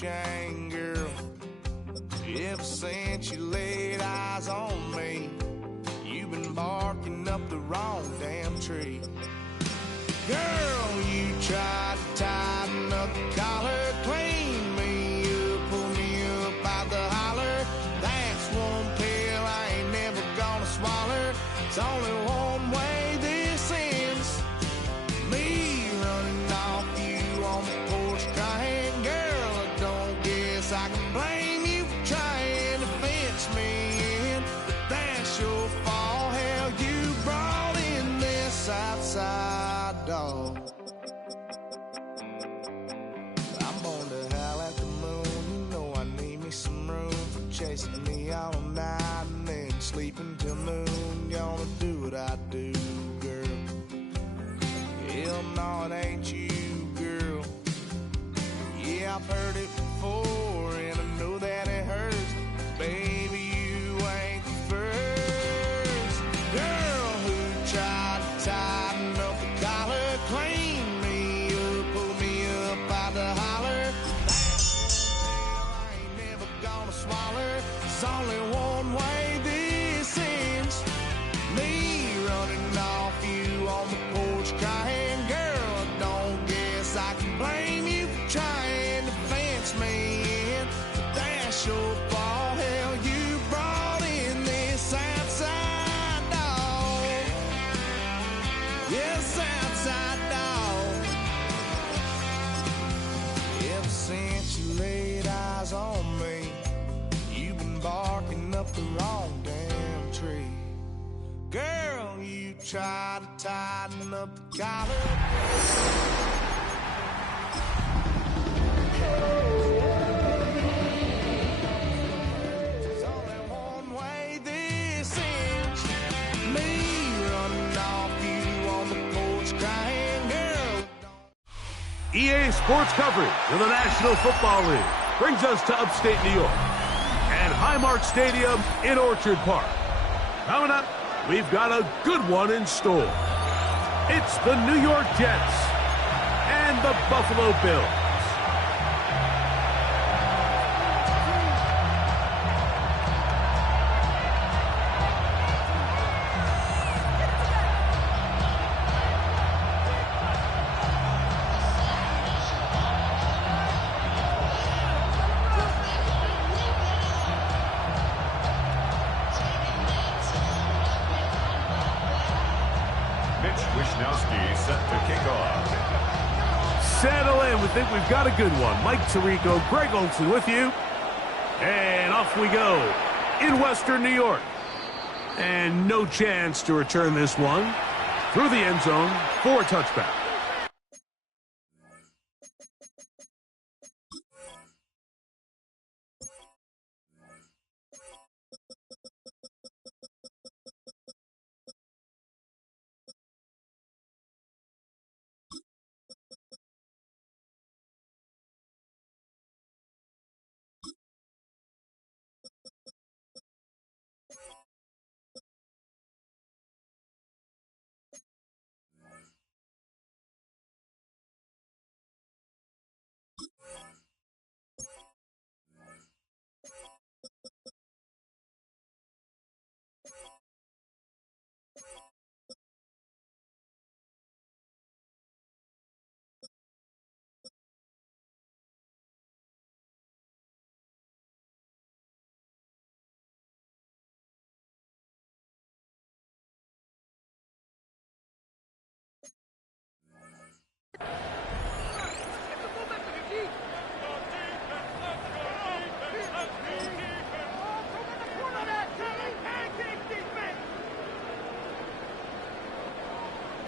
chain, girl. Ever since you laid eyes on me, you've been barking up the wrong damn tree. Girl, you tried to tighten up the collar, clean me up, pull me up out the holler. That's one pill I ain't never gonna swallow. It's only one way this ends. Me running off you on the porch crying. Girl, I don't guess I can blame you for trying to fence me in, but that's your fault. Hell, you brought in this outside dog. I'm born to howl at the moon. You know I need me some room for chasing me all night and then sleeping till noon. Gonna do what I do, girl. Hell no, it ain't you, girl. Yeah, I've heard it before, and I know that it hurts. Baby, you ain't the first girl who tried to tighten up the collar, clean me up, pull me up out the holler. I ain't never gonna swallow. It's only one way this ends. Me running off you on the porch crying. Girl, I don't guess I can blame you for trying to fence me in, but that's your fault. Hell, you brought in this outside dog. Yes, outside dog. Ever since you laid eyes on me, you've been barking up the wrong damn tree. Girl, you tried to tighten up the collar. There's only one way this ends. Me running off you on the porch crying. Girl, EA Sports coverage of the National Football League brings us to upstate New York and Highmark Stadium in Orchard Park. Coming up, we've got a good one in store. It's the New York Jets and the Buffalo Bills. Settle in. We think we've got a good one. Mike Tirico, Greg Olson with you. And off we go in Western New York. And no chance to return this one through the end zone for a touchback.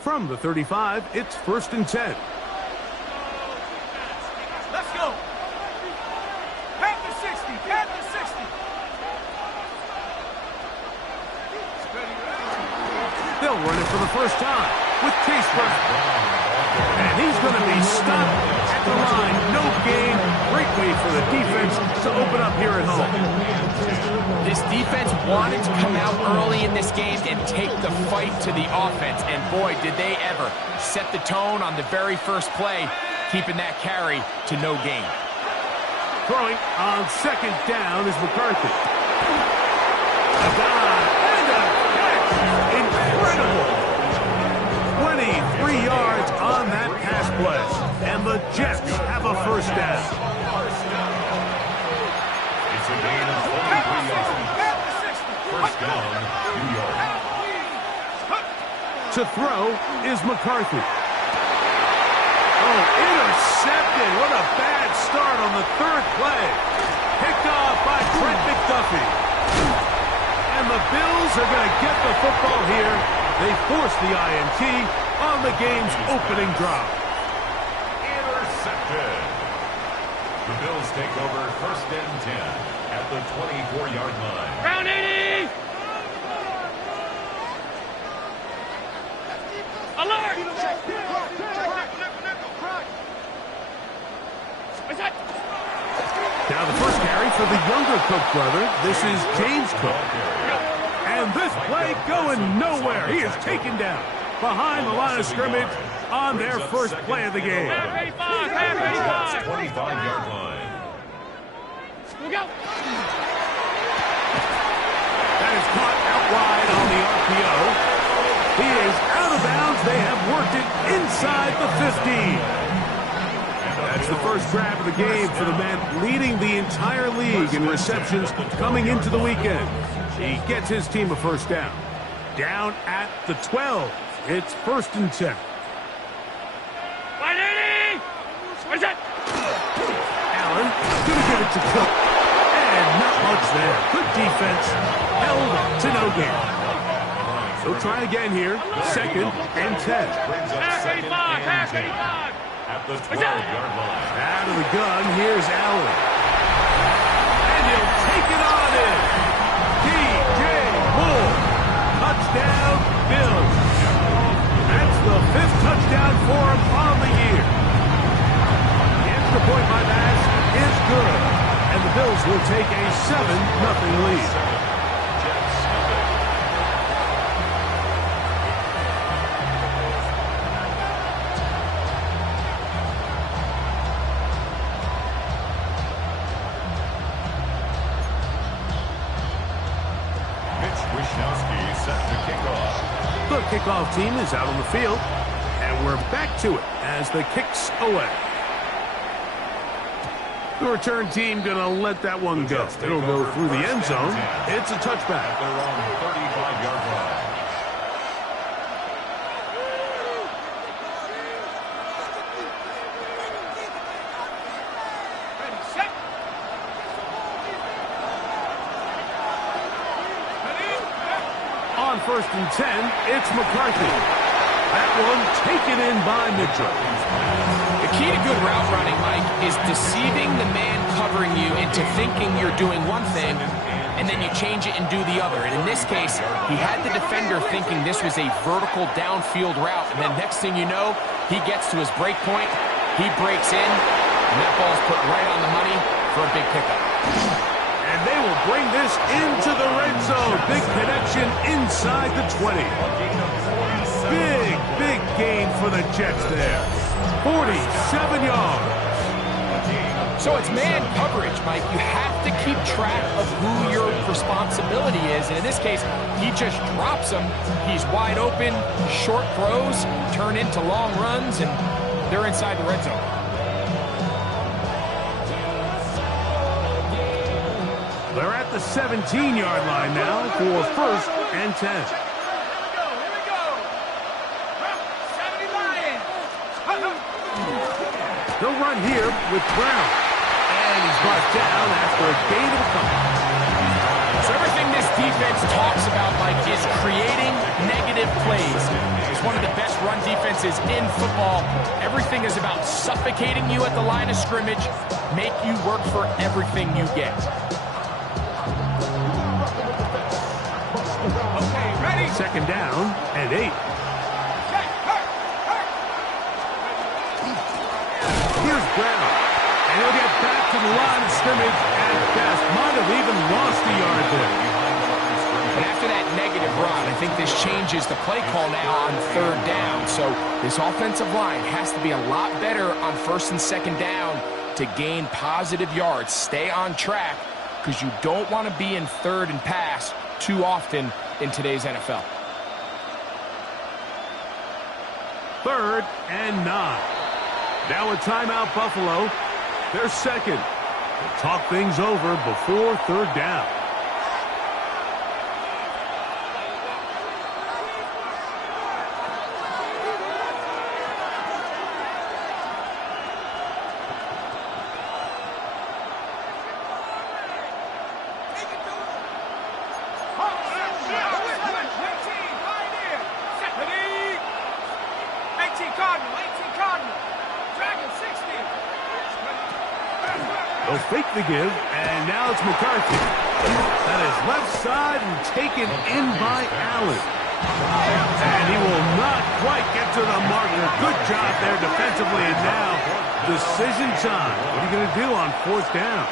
From the 35, it's 1st and 10. Let's go. Pat the 60. Pat the 60. They'll run it for the first time with Chase Brown. And he's going to be stopped at the line. No gain. Great way for the defense to open up here at home. This defense wanted to come out early in this game and take the fight to the offense. And boy, did they ever set the tone on the very first play, keeping that carry to no gain. Throwing on second down is McCarthy. A dive and a catch. Incredible. 23 yards on that pass play. And the Jets have a first down. It's a gain of 43 yards. First down, New York. To throw is McCarthy. Oh, intercepted. What a bad start on the third play. Picked off by Trent McDuffie. And the Bills are going to get the football here. They force the INT on the game's opening drive. Intercepted. The Bills take over first and 10 at the 24-yard line. Round 80! Alert! Now the first carry for the younger Cook brother. This is James Cook. And this play going nowhere. He is taken down behind the line of scrimmage on their first play of the game. 25-yard line. Look out! That is caught out wide on the RPO. He is out of bounds. They have worked it inside the 15. That's the first grab of the game for the man leading the entire league in receptions coming into the weekend. He gets his team a first down. Down at the 12. It's first and 10. 180! What is that? Allen gonna give it to Cook. And not much there. Good defense. Held to no gain. He'll try again here. Second and 10. Pass 85! Pass 85! At the 12-yard line. Out of the gun, here's Allen. And he'll take it on in. DJ Moore. Touchdown, Bills. That's the 5th touchdown for him on the year. The extra point by Bass is good. And the Bills will take a 7-0 lead. The kickoff team is out on the field, and we're back to it as the kick's away. The return team going to let that one go. It'll go through the end zone. It's a touchback. They're on the 35-yard line. Ready, set! On first and 10, it's McCarthy. That one taken in by Mitchell. The key to good route running, Mike, is deceiving the man covering you into thinking you're doing one thing, and then you change it and do the other. And in this case, he had the defender thinking this was a vertical downfield route, and then next thing you know, he gets to his break point, he breaks in, and that ball's put right on the money for a big pickup. And they will bring this into the red zone. Big connection inside the 20. Big gain for the Jets there. 47 yards. So it's man coverage, Mike. You have to keep track of who your responsibility is. And in this case, he just drops him. He's wide open. Short throws turn into long runs, and they're inside the red zone. They're at the 17-yard line now for first and 10. Here we go! 70 Lions! They'll run here with Brown. And he's brought down after a gain of a couple. So everything this defense talks about, Mike, is creating negative plays. It's one of the best run defenses in football. Everything is about suffocating you at the line of scrimmage, make you work for everything you get. Okay, ready? Second down and 8. Here's Brown. And he'll get back to the line of scrimmage at best. Might have even lost a yard there. And after that negative run, I think this changes the play call now on third down. So this offensive line has to be a lot better on first and second down to gain positive yards. Stay on track because you don't want to be in third and pass too often in today's NFL. 3rd and 9. Now a timeout, Buffalo. They're second. They'll talk things over before 3rd down. They'll fake the give, and now it's McCarthy. That is left side and taken in by Allen. And he will not quite get to the marker. Good job there defensively, and now decision time. What are you going to do on 4th down?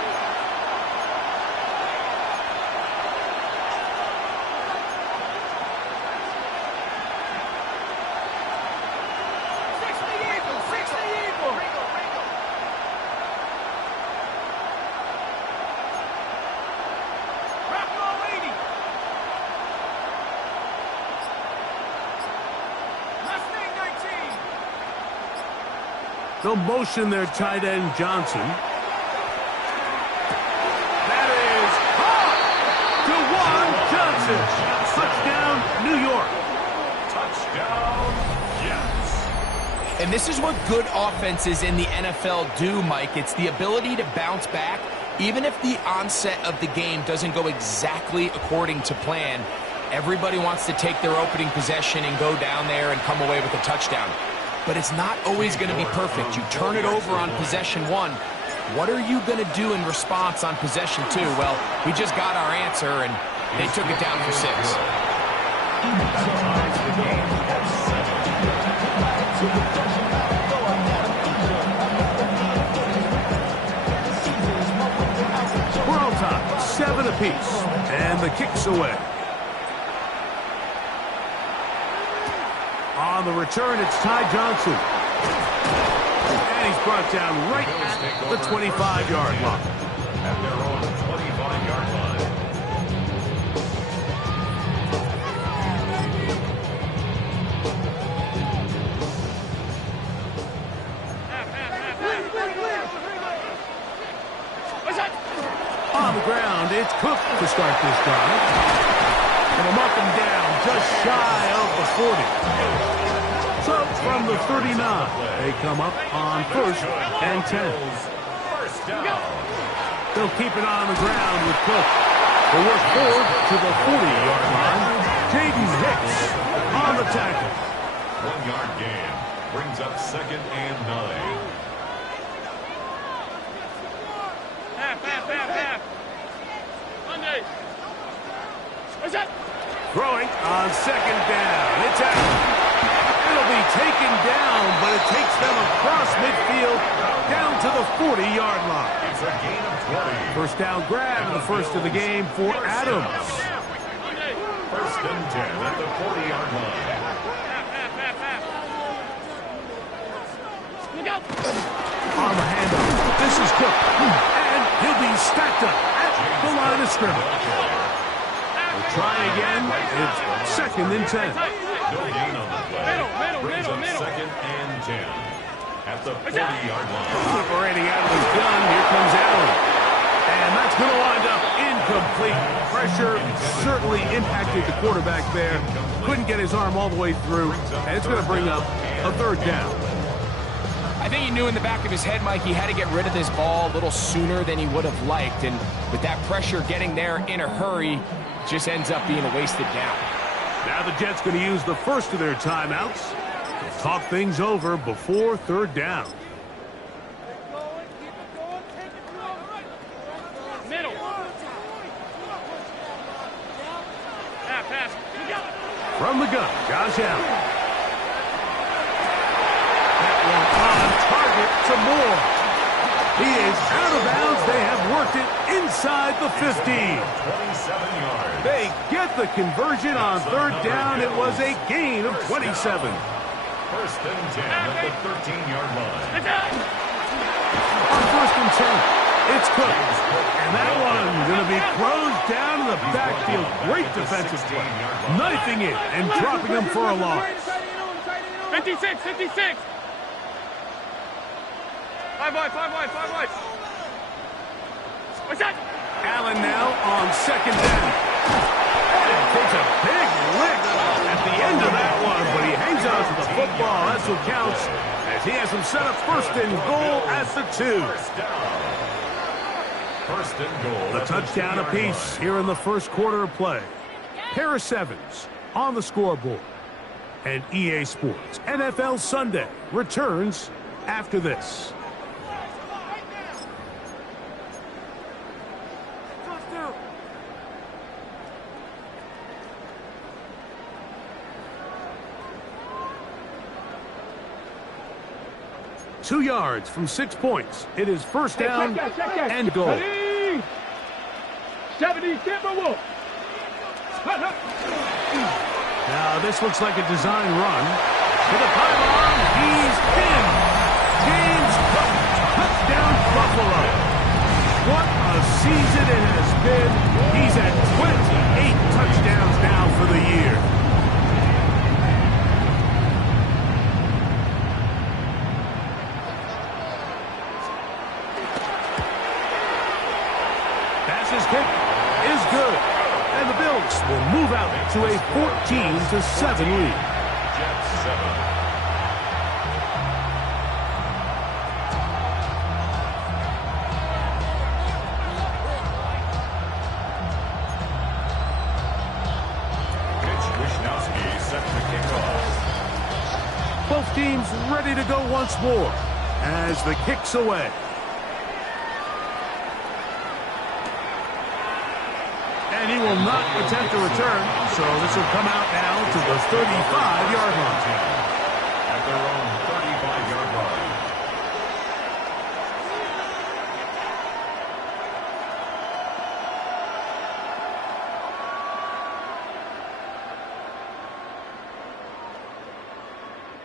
They'll motion their tight end, Johnson. That is caught! Johnson. Touchdown, New York. Touchdown, Jets. And this is what good offenses in the NFL do, Mike. It's the ability to bounce back, even if the onset of the game doesn't go exactly according to plan. Everybody wants to take their opening possession and go down there and come away with a touchdown. But it's not always going to be perfect. You turn it over on possession 1. What are you going to do in response on possession 2? Well, we just got our answer, and they took it down for 6. We're on top, 7 apiece, and the kick's away. On the return, it's Ty Johnson. And he's brought down right at the 25-yard line. At their own 25-yard line. On the ground, it's Cook to start this drive. And they'll mark him down just shy of the 40. So from the 39, they come up on 1st and 10. First down. They'll keep it on the ground with Cook. They'll work forward to the 40-yard line. Jaden Hicks on the tackle. 1-yard gain brings up 2nd and 9. Throwing on 2nd down. It's out. It'll be taken down, but it takes them across midfield down to the 40-yard line. It's a gain of 20. First down grab in the first of the game for Adams. 1st and 10 at the 40-yard line. On the handoff. This is Cook. And he'll be stacked up at the line of scrimmage. We'll try again. It's 2nd and 10. No gain on the play. Brings up 2nd and 10 at the 40-yard line. Operating out of his gun. Here comes Allen. And that's going to wind up incomplete. Pressure certainly impacted the quarterback there. Couldn't get his arm all the way through. And it's going to bring up a 3rd down. I think he knew in the back of his head, Mike, he had to get rid of this ball a little sooner than he would have liked. And with that pressure getting there in a hurry, just ends up being a wasted down. Now the Jets going to use the first of their timeouts to talk things over before 3rd down. Middle. Pass. From the gun, Josh Allen. That one on target to Moore. He is out of bounds. They have worked it inside the 15. 27 yards. They get the conversion on 3rd down. It was a gain of 27. 1st and 10 at the 13-yard line. on 1st and 10. It's Cook. And that one's going to be closed down in the backfield. Great defensive play. Knifing it and dropping him for a loss. 56, 56. 5 wide, 5 wide, 5 wide. What's that? Allen now on 2nd down. And takes a big lick at the end of that one, but he hangs on to the football. That's what counts, as he has him set up 1st and goal at the 2. First and goal. A touchdown apiece here in the first quarter of play. Paris Evans on the scoreboard. And EA Sports NFL Sunday returns after this. Two yards from 6 points. It is first down and goal. 70, Timberwolf. Now this looks like a design run. To the pylon, he's in. James Cook, touchdown Buffalo. What a season it has been. He's at 28 touchdowns now for the year. His kick is good, and the Bills will move out to a 14-7 lead. Jets 7. Mitch Wishnowsky set to kick off. Both teams ready to go once more as the kick's away. And he will not attempt to return, so this will come out now to the 35-yard line. At their own 35-yard line.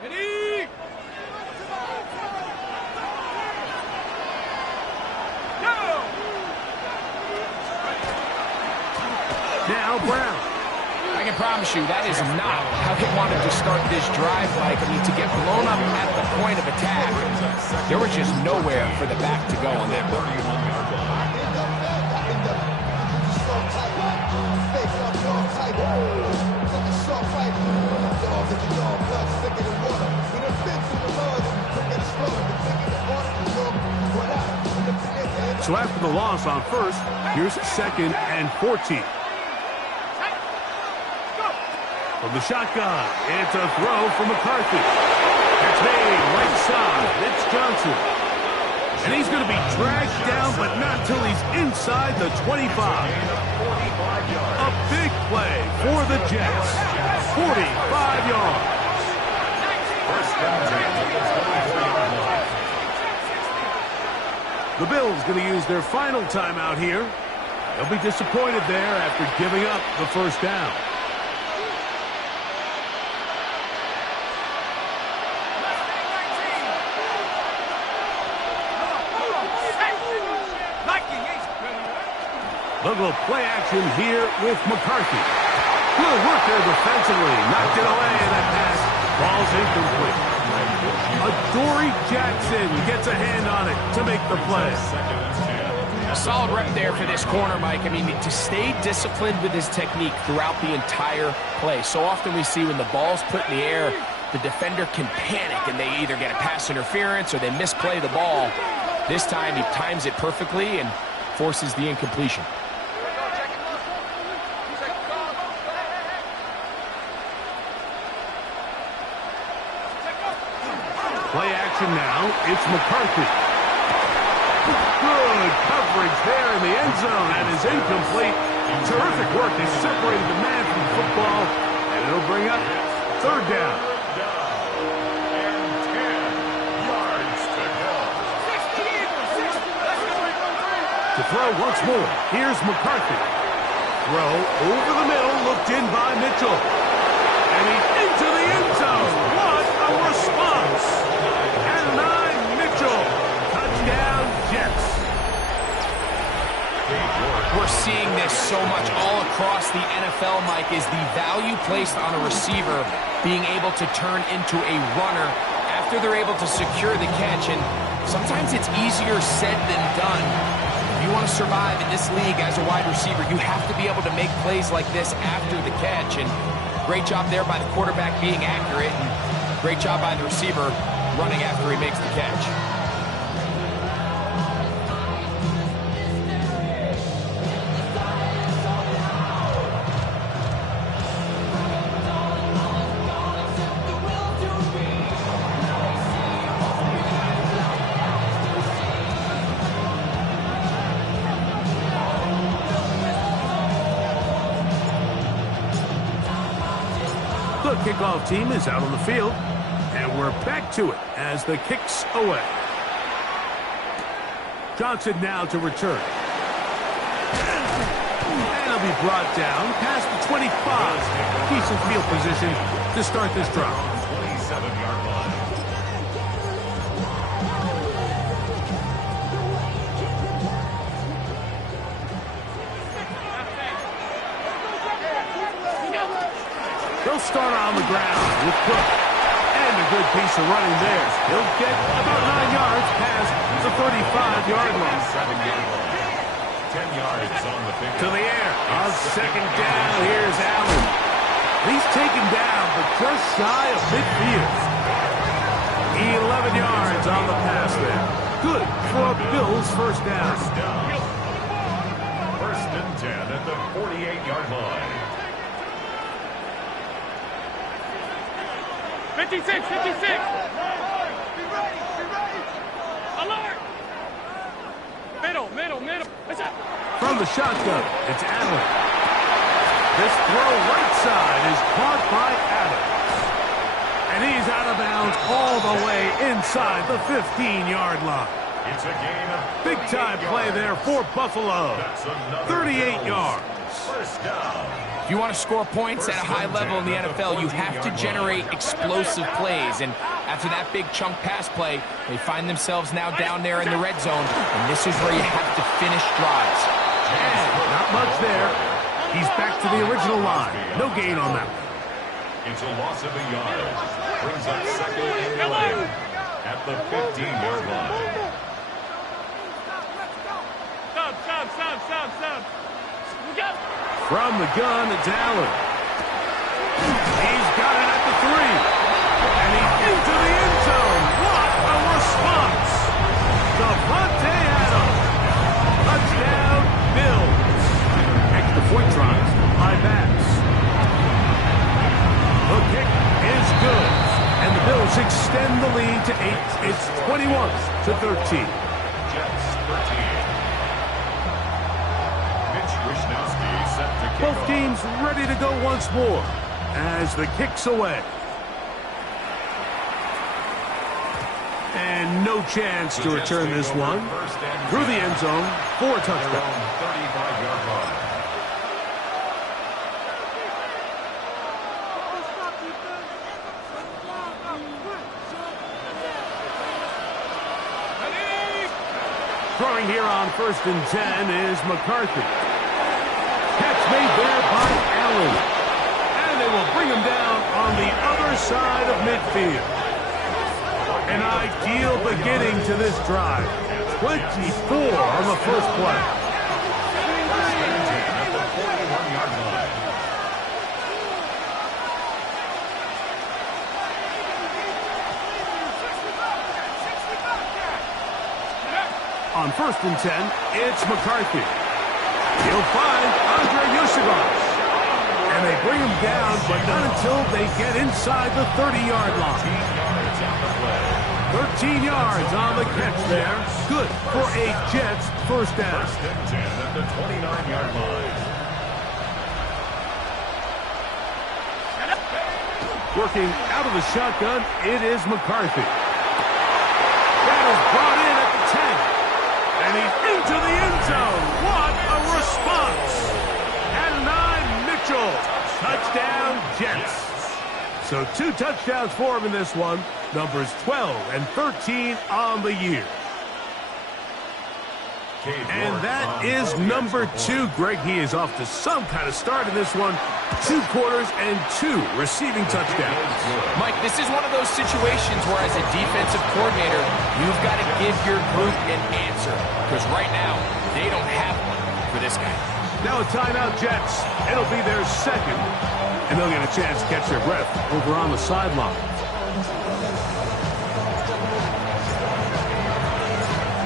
Ready? Now Brown. I can promise you that is not how they wanted to start this drive, Mike. I mean, to get blown up at the point of attack, there was just nowhere for the back to go on that one. So after the loss on 1st, here's 2nd and 14. From the shotgun, it's a throw from McCarthy. It's made right side. It's Johnson. And he's going to be dragged down, but not until he's inside the 25. A big play for the Jets. 45 yards. The Bills going to use their final timeout here. They'll be disappointed there after giving up the first down. They'll go play action here with McCarthy. Good work there defensively. Knocked it away, and that pass falls incomplete. Adoree Jackson gets a hand on it to make the play. A solid rep there for this corner, Mike. I mean, to stay disciplined with his technique throughout the entire play. So often we see when the ball's put in the air, the defender can panic, and they either get a pass interference or they misplay the ball. This time he times it perfectly and forces the incompletion. Play action now. It's McCarthy. Good coverage there in the end zone, and is incomplete. Terrific work. They separated the man from the football, and it'll bring up 3rd down. And 10 yards to go. To throw once more. Here's McCarthy. Throw over the middle, looked in by Mitchell. And he's into the end zone. What a response. And 9, Mitchell. Touchdown, We're seeing this so much all across the NFL, Mike, is the value placed on a receiver being able to turn into a runner after they're able to secure the catch. And sometimes it's easier said than done. If you want to survive in this league as a wide receiver, you have to be able to make plays like this after the catch. And great job there by the quarterback being accurate, and great job by the receiver running after he makes the catch. The kickoff team is out on the field, and we're back to it as the kick's away. Johnson now to return. And he'll be brought down past the 25. Decent field position to start this drive. 27-yard line. They'll start on the ground with Cook. And a good piece of running there. He'll get about 9 yards past the 35-yard line. 10 yards on the pickup. To the air. On second down, here's Allen. He's taken down, but just shy of midfield. 11 yards on the pass there. Good for Bills' first down. First and 10 at the 48-yard line. 56, 56. Be ready, be ready. Alert. Middle. What's up? From the shotgun, it's Allen. This throw right side is caught by Adams. And he's out of bounds all the way inside the 15-yard line. It's a gain of Big-time play there for Buffalo. 38 yards. First down. If you want to score points at a high level in the NFL, you have to generate explosive plays. And after that big chunk pass play, they find themselves now down there in the red zone. And this is where you have to finish drives. And not much there. He's back to the original line. No gain on that. It's a loss of a yard. Brings up second and 11 at the 15-yard line. Stop. We got it. From the gun, it's Allen. He's got it at the 3. And he's into the end zone. What a response. Davante Adams. Touchdown, Bills. Extra point tries by Bass. The kick is good. And the Bills extend the lead to 8. It's 21-13. Jets 13. Both teams ready to go once more as the kick's away. And no chance to return this one. Through the end zone for a touchdown. 35-yard line. Throwing here on first and 10 is McCarthy. Catch made there by Allen. And they will bring him down on the other side of midfield. An ideal beginning to this drive. 24 on the first play. On first and 10, it's McCarthy. He'll find Andre Yusevich. And they bring him down, but not until they get inside the 30-yard line. 13 yards on the catch there. Good for a Jets first down. First and 10 at the 29-yard line. Working out of the shotgun, it is McCarthy. That is brought in at the 10. And he's into the end zone. What a response. And Mitchell. Touchdown, Jets. So 2 touchdowns for him in this one. Numbers 12 and 13 on the year. And that is number 2. Greg, he is off to some kind of start in this one. 2 quarters and 2 receiving touchdowns. Mike, this is one of those situations where as a defensive coordinator, you've got to give your group an answer. Because right now, they don't have one for this guy. Now a timeout, Jets. It'll be their second. And they'll get a chance to catch their breath over on the sideline.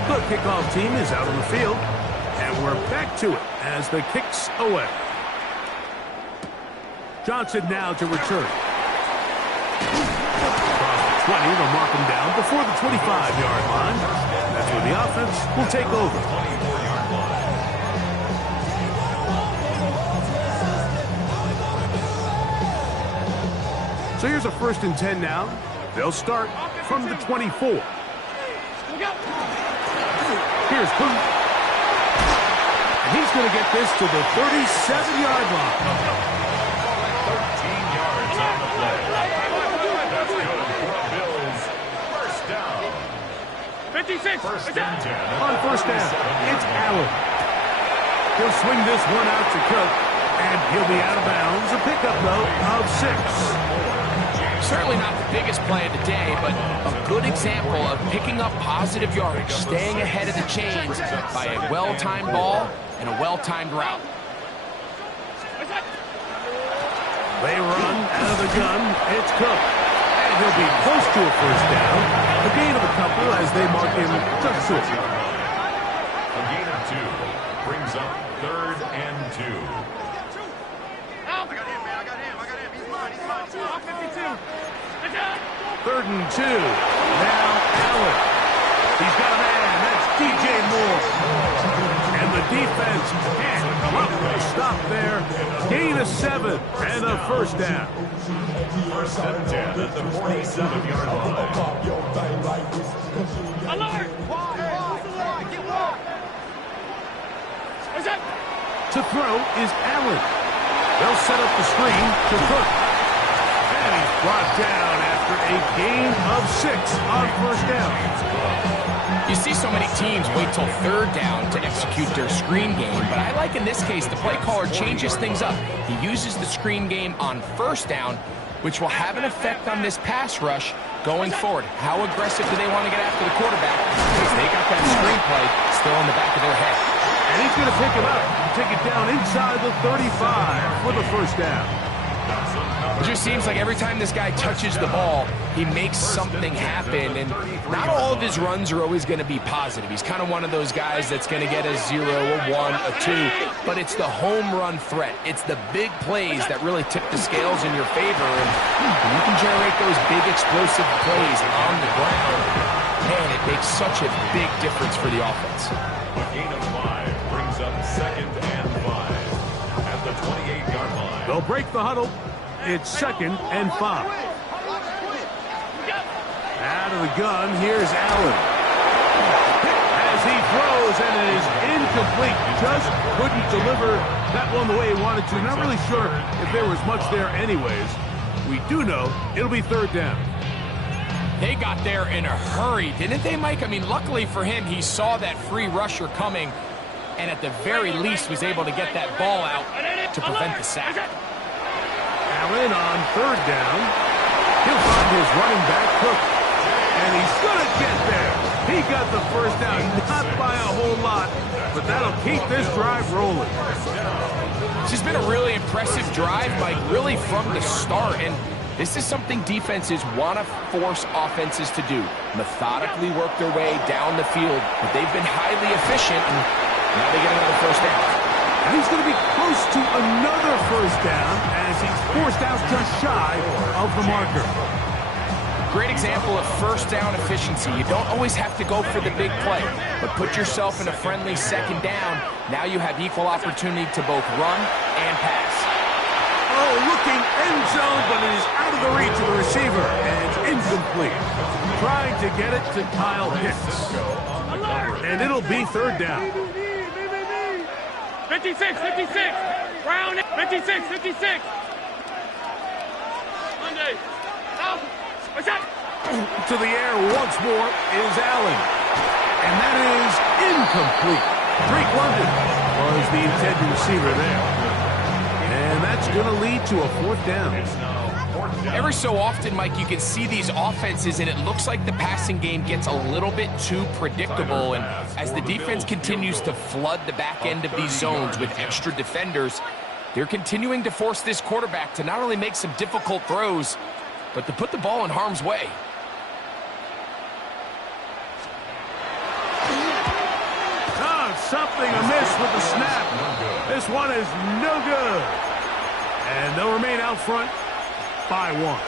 The kickoff team is out on the field, and we're back to it as the kick's away. Johnson now to return. Across the 20, they'll mark him down before the 25-yard line. That's where the offense will take over. 24-yard line. So here's a 1st and 10 now. They'll start from the 24. Here's Booth. And he's going to get this to the 37-yard line. 13 yards on the play. That's good for the Bills. First down. 56. First and 10. On first down, it's Allen. He'll swing this one out to Cook, and he'll be out of bounds. A pickup, though, of 6. Certainly not the biggest play of the day, but a good example of picking up positive yardage, staying ahead of the chains by a well-timed ball and a well-timed route. They run out of the gun. It's Cook. And he'll be close to a first down. A gain of a couple as they mark him just short. A gain of 2 brings up 3rd and 2. Third and 2. Now Allen. He's got a man. That's DJ Moore. And the defense can't come up with a stop there. Gain of 7 and a first down. First and 10 at the 47-yard line. Alert! To throw is Allen. They'll set up the screen to Cook. And he's brought down after a gain of 6 on first down. You see so many teams wait till 3rd down to execute their screen game, but I like in this case the play caller changes things up. He uses the screen game on 1st down, which will have an effect on this pass rush going forward. How aggressive do they want to get after the quarterback? Because they got that screen play still in the back of their head. And he's going to pick it up and take it down inside the 35 for the first down. It just seems like every time this guy touches the ball, he makes something happen, and not all of his runs are always going to be positive. He's kind of one of those guys that's going to get a 0, a 1, a 2, but it's the home run threat. It's the big plays that really tip the scales in your favor, and when you can generate those big explosive plays on the ground, man, it makes such a big difference for the offense. A gain of 5 brings up 2nd and 5 at the 28-yard line. They'll break the huddle. It's 2nd and 5. Out of the gun, here's Allen. As he throws, and it is incomplete. Just couldn't deliver that one the way he wanted to. Not really sure if there was much there anyways. We do know it'll be 3rd down. They got there in a hurry, didn't they, Mike? I mean, luckily for him, he saw that free rusher coming, and at the very least was able to get that ball out to prevent the sack. Allen on 3rd down. He'll find his running back, Cook. And he's going to get there. He got the first down, not by a whole lot, but that'll keep this drive rolling. This has been a really impressive drive, Mike, really from the start. And this is something defenses want to force offenses to do. Methodically work their way down the field, but they've been highly efficient, and now they get another first down. And he's going to be close to another first down as he's forced out just shy of the marker. Great example of first down efficiency. You don't always have to go for the big play, but put yourself in a friendly 2nd down. Now you have equal opportunity to both run and pass. Oh, looking end zone, but it is out of the reach of the receiver, and it's incomplete. Trying to get it to Kyle Hicks. And it'll be 3rd down. 56, 56. Round 56, 56. Monday. Out. What's that? To the air once more is Allen. And that is incomplete. Drake London was the intended receiver there. And that's going to lead to a 4th down. Every so often, Mike, you can see these offenses, and it looks like the passing game gets a little bit too predictable. And as the defense continues to flood the back end of these zones with extra defenders, they're continuing to force this quarterback to not only make some difficult throws, but to put the ball in harm's way. Something amiss with the snap. This one is no good. And they'll remain out front by 1.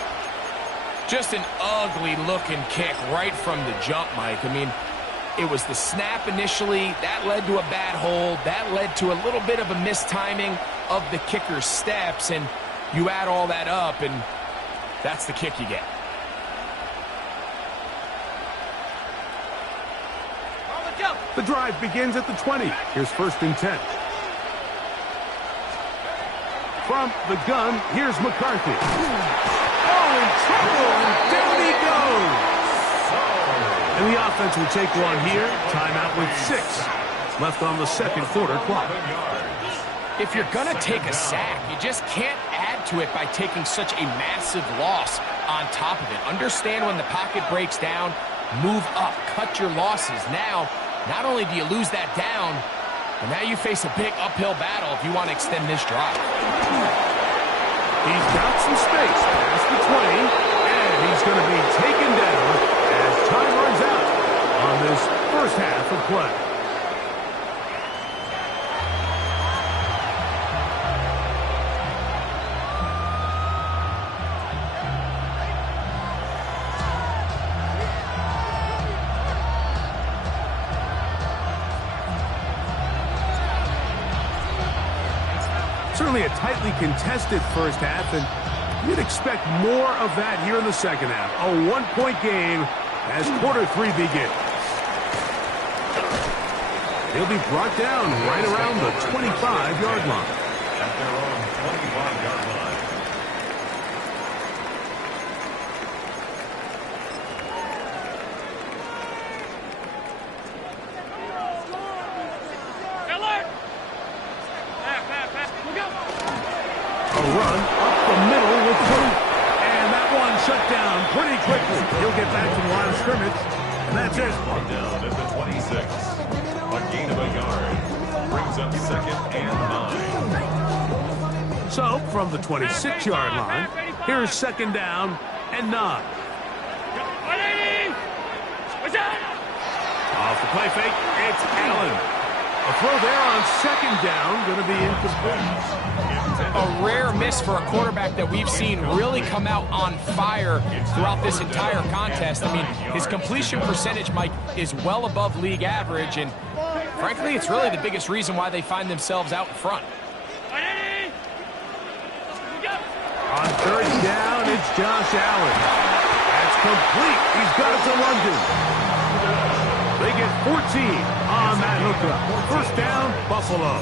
Just an ugly-looking kick right from the jump, Mike. I mean, it was the snap initially. That led to a bad hold. That led to a little bit of a mistiming of the kicker's steps. And you add all that up, and that's the kick you get. The drive begins at the 20. Here's 1st and 10. From the gun, here's McCarthy. Oh, in trouble, and down he goes. And the offense will take one here. Timeout with 6 left on the 2nd quarter clock. If you're going to take a sack, you just can't add to it by taking such a massive loss on top of it. Understand when the pocket breaks down, move up, cut your losses. Now, not only do you lose that down, but now you face a big uphill battle if you want to extend this drive. He's got some space past the 20, and he's going to be taken down as time runs out on this first half of play. Certainly a tightly contested first half, and you'd expect more of that here in the second half. A 1-point game as quarter 3 begins. He'll be brought down right around the 25-yard line. At their own 25-yard line. A run up the middle with Booth. And that one shut down pretty quickly. He'll get back to the line of scrimmage, and that's it. Down at the 26. A gain of a yard. Brings up 2nd and 9. So, from the 26-yard line, here's 2nd down and 9. Off the play fake, it's Allen. A throw there on 2nd down, going to be incomplete. A rare miss for a quarterback that we've seen really come out on fire throughout this entire contest. I mean, his completion percentage, Mike, is well above league average, and frankly, it's really the biggest reason why they find themselves out in front. On 3rd down, it's Josh Allen. That's complete. He's got it to London. They get 14 on that hookup. 1st down, Buffalo.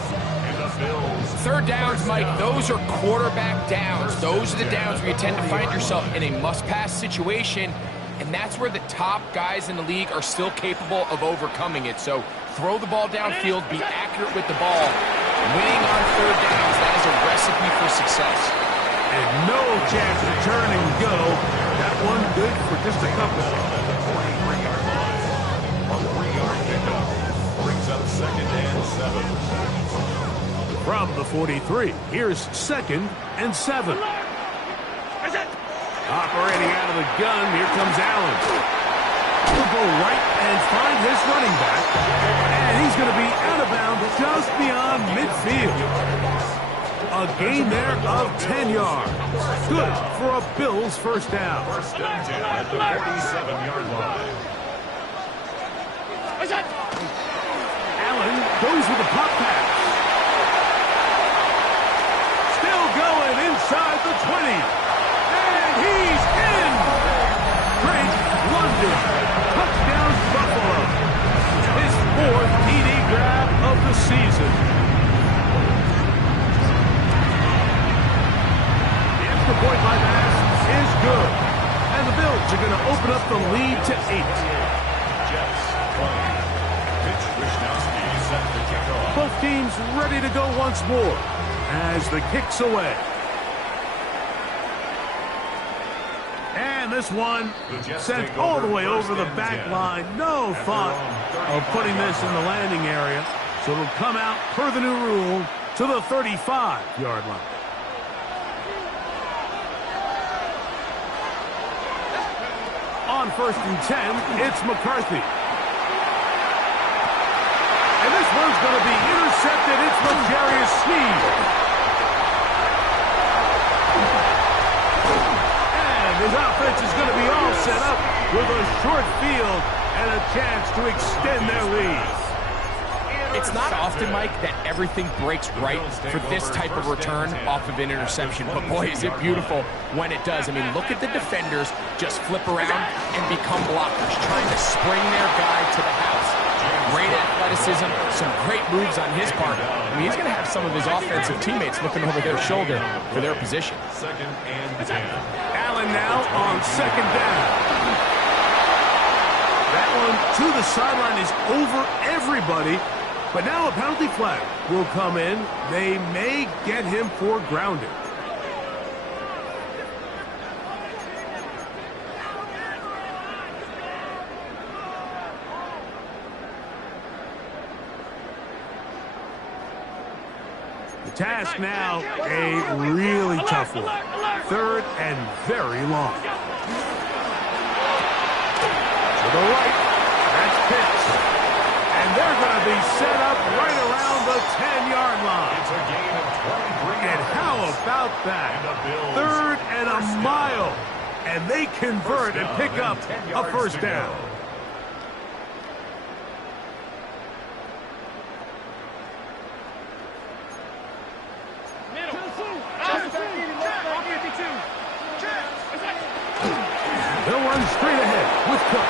3rd downs, Mike, those are quarterback downs. Those are the downs where you tend to find yourself in a must-pass situation, and that's where the top guys in the league are still capable of overcoming it. So throw the ball downfield, be accurate with the ball. Winning on 3rd downs, that is a recipe for success. And no chance to turn and go. That one good for just a couple. A 3-yard pickup. Brings up 2nd and 7. From the 43, here's 2nd and 7. Operating out of the gun, here comes Allen. He'll go right and find his running back. And he's going to be out of bounds just beyond midfield. A gain there of 10 yards. Good for a Bills 1st down. 1st and 10 at the 47-yard line. Allen goes with a pop pass. Still going inside the 20. And he's in. Drake London. Touchdown Buffalo. His 4th TD grab of the season. The extra point by pass is good. And the Bills are going to open up the lead to 8. Jets 20. Mitch Wishnowsky set the kick seems ready to go once more as the kick's away. And this one sent all the way over the back line. No thought of putting this in the landing area. So it'll come out per the new rule to the 35-yard line. On 1st and 10, it's McCarthy. And this one's going to be intercepted. It's L'Jarius Sneed. And his offense is going to be all set up with a short field and a chance to extend their lead. It's not often, Mike, that everything breaks right for this type of return off of an interception. But, boy, is it beautiful when it does. I mean, look at the defenders just flip around and become blockers, trying to spring their guy to the house. Great athleticism, some great moves on his part. I mean, he's going to have some of his offensive teammates looking over their shoulder for their position. 2nd and 10. Allen now on 2nd down. That one to the sideline is over everybody. But now a penalty flag will come in. They may get him for grounding. The task now, a really tough one. 3rd and very long. To the right, that's Pitts. And they're going to be set up right around the 10-yard line. It's a gain of 23. And how about that? 3rd and a mile. And they convert and pick up a first down. They'll run straight ahead with Cook.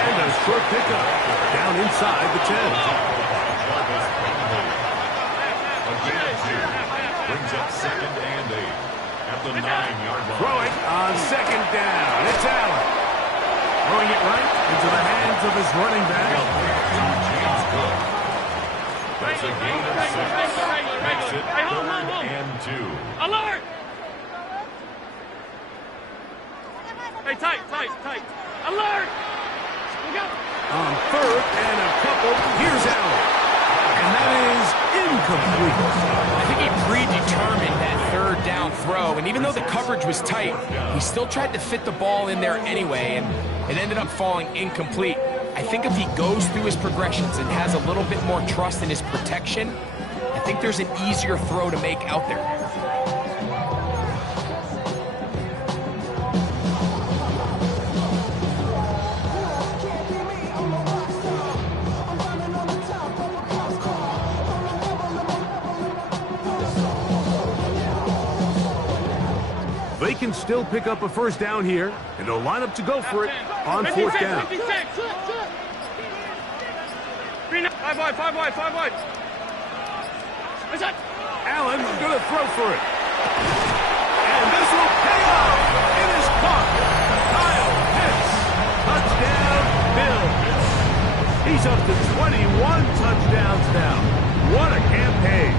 And a short pickup down inside the 10. A gain of 2. Brings up 2nd and 8. At the 9-yard line. Throwing on 2nd down. It's Allen. Throwing it right into the hands of his running back. James Cook. That's a gain of 6. Makes it 3rd and 2. Alert! Hey, tight. Alert! On 3rd and a couple, here's Allen. And that is incomplete. I think he predetermined that 3rd down throw, and even though the coverage was tight, he still tried to fit the ball in there anyway, and it ended up falling incomplete. I think if he goes through his progressions and has a little bit more trust in his protection, I think there's an easier throw to make out there. They can still pick up a first down here, and they'll line up to go for it on 4th down. 5 wide. Allen going to throw for it. And this will pay off. It is caught. Kyle Pitts. Touchdown, Bills. He's up to 21 touchdowns now. What a campaign.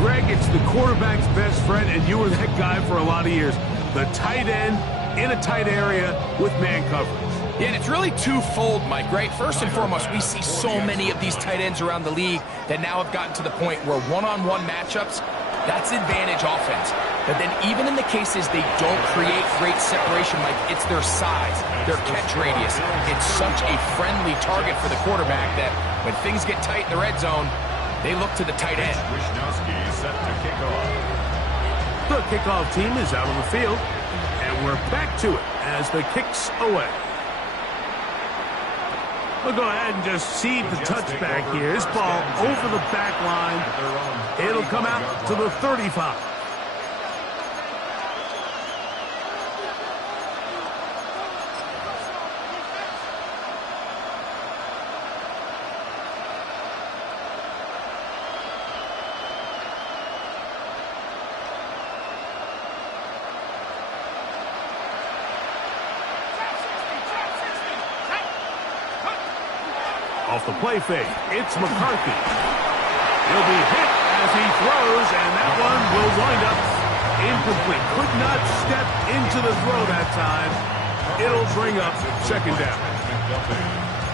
Greg, it's the quarterback's best friend, and you were that guy for a lot of years. The tight end in a tight area with man coverage. Yeah, and it's really twofold, Mike, right? First and foremost, we see so many of these tight ends around the league that now have gotten to the point where one-on-one matchups, that's advantage offense. But then even in the cases they don't create great separation, Mike, it's their size, their catch radius. It's such a friendly target for the quarterback that when things get tight in the red zone, they look to the tight end. Wisnowski set to kick off. The kickoff team is out on the field, and we're back to it as the kick's away. We'll go ahead and just seed the touchback here. This ball over the back line. It'll come out to the 35. Off the play fake, it's McCarthy. He'll be hit as he throws, and that one will wind up incomplete. Could not step into the throw that time. It'll bring up second down.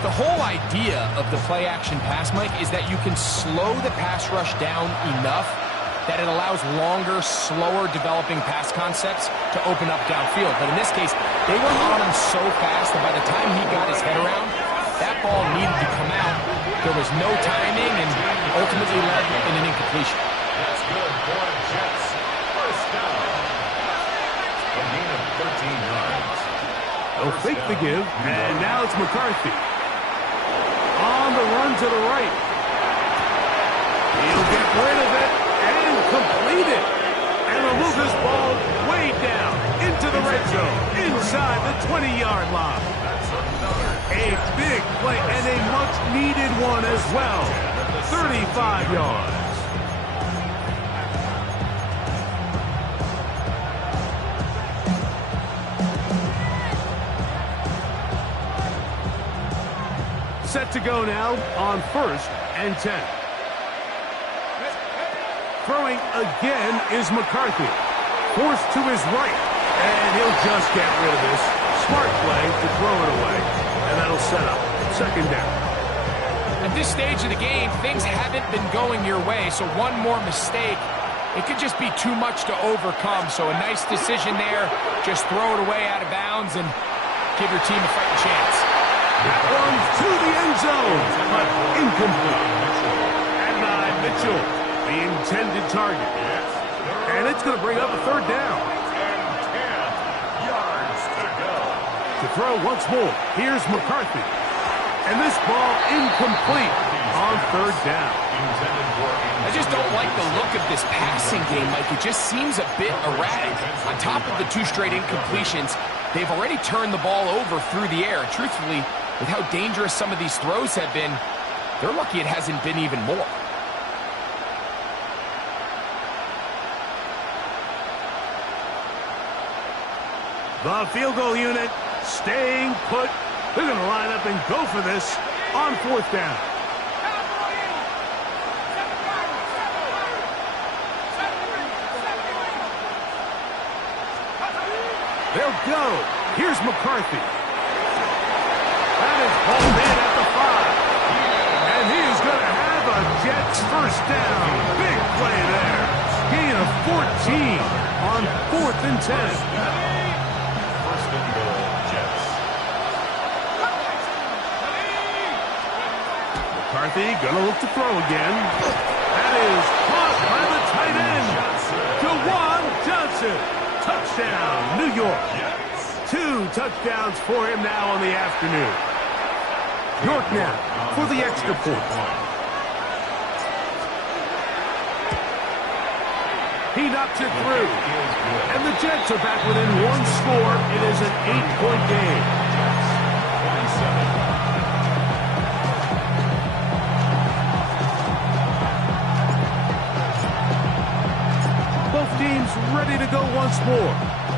The whole idea of the play-action pass, Mike, is that you can slow the pass rush down enough that it allows longer, slower developing pass concepts to open up downfield. But in this case, they were on him so fast that by the time he got his head around, that ball needed to come out. There was no timing and ultimately led in an incompletion. That's good for the Jets. First down. A gain of 13 yards. They'll fake the give, and now it's McCarthy. On the run to the right. He'll get rid of it and complete it. And will move this ball way down into the red zone, inside the 20-yard line. A big play and a much-needed one as well. 35 yards. Set to go now on 1st and 10. Throwing again is McCarthy. Forced to his right. And he'll just get rid of this. Smart play to throw it away. And that'll set up second down. At this stage of the game, things haven't been going your way, so one more mistake, it could just be too much to overcome. So a nice decision there. Just throw it away out of bounds and give your team a fighting chance. That one's to the end zone, but incomplete. And Mitchell, the intended target. And it's going to bring up a third down. 10 yards to go. To throw once more, here's McCarthy. And this ball incomplete on third down. I just don't like the look of this passing game, Mike. It just seems a bit erratic. On top of the 2 straight incompletions, they've already turned the ball over through the air. Truthfully, with how dangerous some of these throws have been, they're lucky it hasn't been even more. The field goal unit staying put. They're going to line up and go for this on 4th down. They'll go. Here's McCarthy. That is pulled in at the 5. And he is going to have a Jets first down. Big play there. Gain of 14 on 4th and 10. First and goal, Jets. McCarthy going to look to throw again. That is caught by the tight end. Jawan Johnson. Touchdown, New York. 2 touchdowns for him now on the afternoon. York now for the extra point. He knocks it through. And the Jets are back within 1 score. It is an 8-point game. Both teams ready to go once more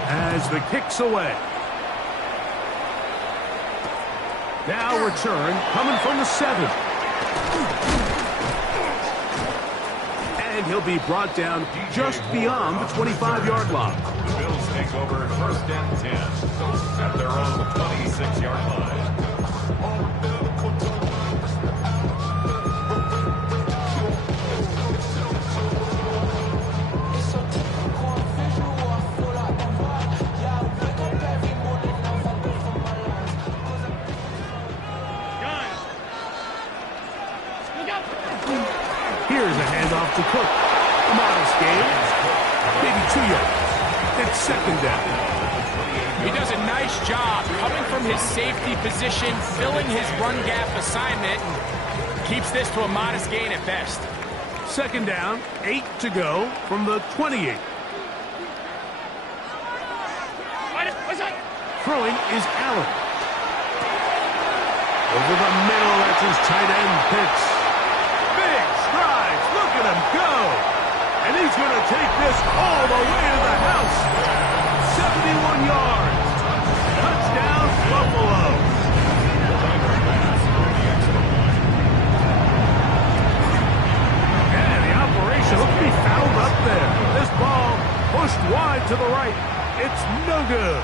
as the kick's away. Now return coming from the 7. And he'll be brought down just beyond the 25-yard line. The Bills take over 1st and 10 at their own 26-yard line. Here's a handoff to Cook. A modest game. Maybe 2 yards. It's second down. He does a nice job coming from his safety position, filling his run gap assignment, and keeps this to a modest gain at best. Second down, 8 to go from the 28. Throwing is Allen. Over the middle, that's his tight end Pitts. Big strides, look at him go. And he's going to take this all the way to the house. 71 yards. Touchdown, Buffalo. to the right. It's no good.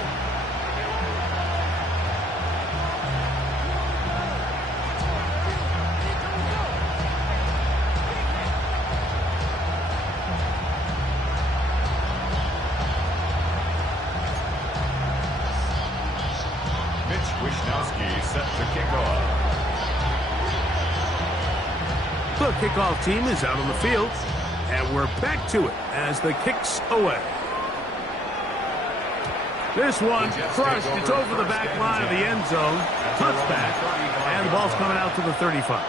Mitch Wishnowsky set to kick off. The kickoff team is out on the field, and we're back to it as the kick's away. This one crushed. It's over the back line of the end zone. Touchback, and the ball's coming out to the 35.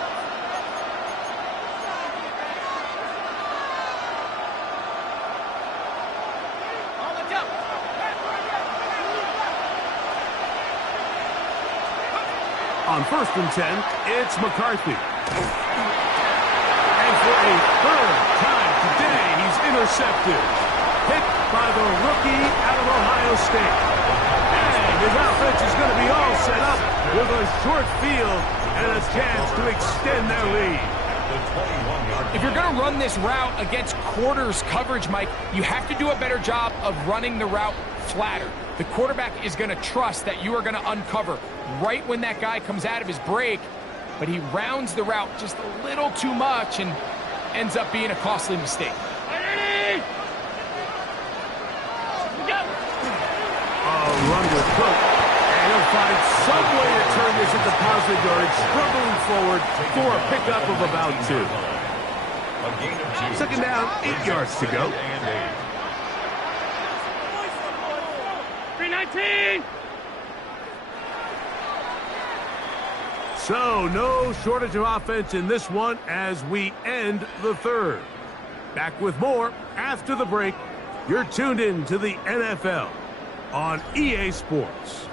On 1st and 10, it's McCarthy. And for a third time today, he's intercepted. Hit by the rookie out of Ohio State. And his offense is going to be all set up with a short field and a chance to extend their lead. If you're going to run this route against quarters coverage, Mike, you have to do a better job of running the route flatter. The quarterback is going to trust that you are going to uncover right when that guy comes out of his break, but he rounds the route just a little too much and ends up being a costly mistake. Run with Cook, and he'll find some way to turn this into positive yardage, struggling forward for a pickup of about 2. A gain of 2. Second down, 8 yards to go. 319! So, no shortage of offense in this one as we end the third. Back with more after the break. You're tuned in to the NFL on EA Sports.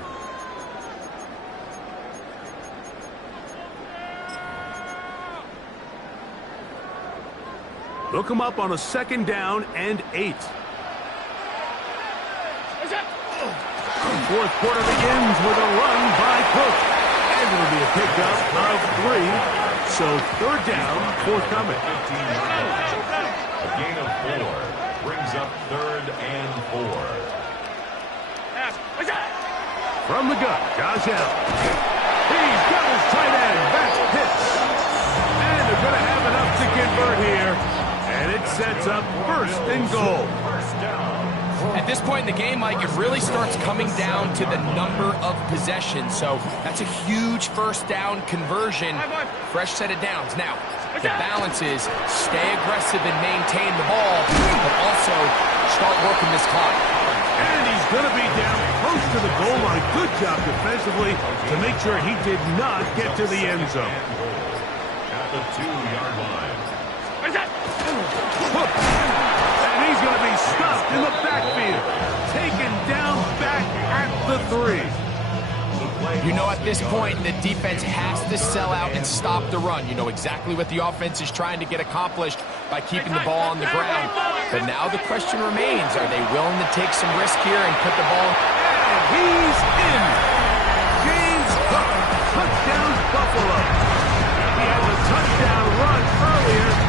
Look him up on a 2nd down and 8. Fourth quarter begins with a run by Cook. And it'll be a pickup of 3. So 3rd down, forthcoming. 15 yards. A gain of 4 brings up 3rd and 4. From the gun, Josh Allen. He's got his tight end. Back hits. And they're going to have enough to convert here. And it sets up 1st and goal. First down. At this point in the game, Mike, it really starts coming down to the number of possessions. So that's a huge 1st down conversion. Fresh set of downs. Now, the balance is stay aggressive and maintain the ball, but also start working this clock. And he's going to be down close to the goal line. Good job defensively to make sure he did not get to the end zone. At the 2-yard line. Hook. And he's going to be stopped in the backfield. Taken down back at the 3. You know, at this point, the defense has to sell out and stop the run. You know exactly what the offense is trying to get accomplished by keeping the ball on the ground. But now the question remains, are they willing to take some risk here and put the ball? And he's in. James Cook, touchdown Buffalo. He had a touchdown run earlier